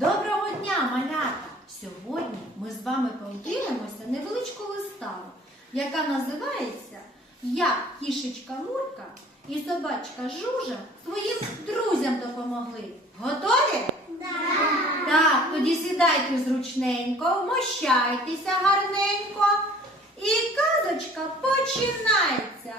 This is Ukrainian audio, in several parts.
Доброго дня, малята! Сьогодні ми з вами подивимося невеличку виставу, яка називається Як кішечка Мурка і собачка Жужа своїм друзям допомогли. Готові? Так, тоді сідайте зручненько, вмощайтеся гарненько. І казочка починається.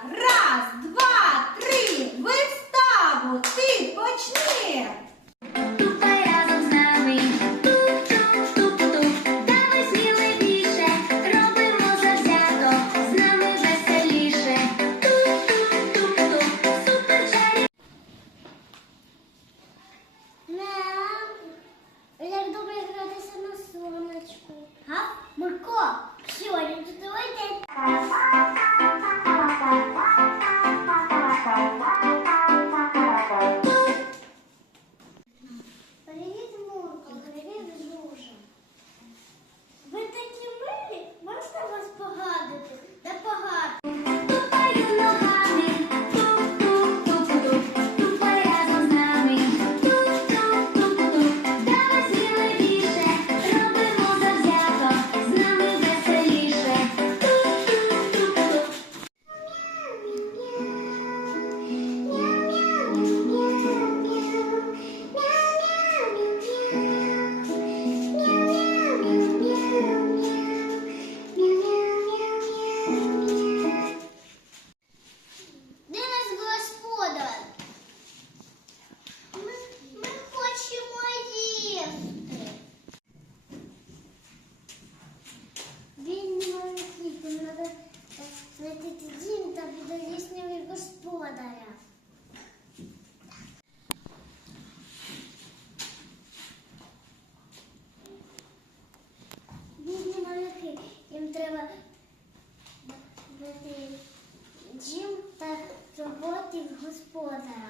Дім та роботи господаря.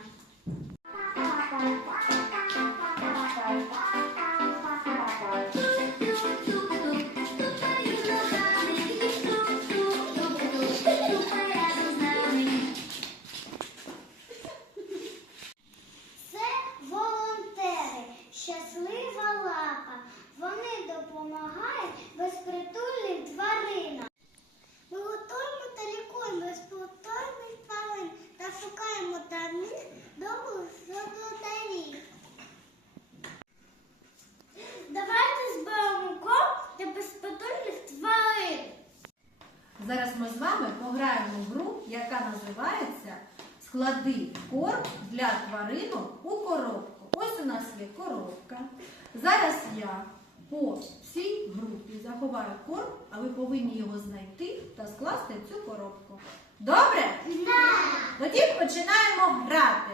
Щаслива лапа. Вони допомагають безпритульним тваринам. Ми готуємо та лікуємо безпритульних тварин та шукаємо для них добрих господарів. Давайте зберемо корм для безпритульних тварин. Зараз ми з вами пограємо в гру, яка називається Склади корм для тваринок у коробку. Ось у нас є коробка. Зараз я по всій групі заховаю корм, а ви повинні його знайти та скласти в цю коробку. Добре? Тоді починаємо грати.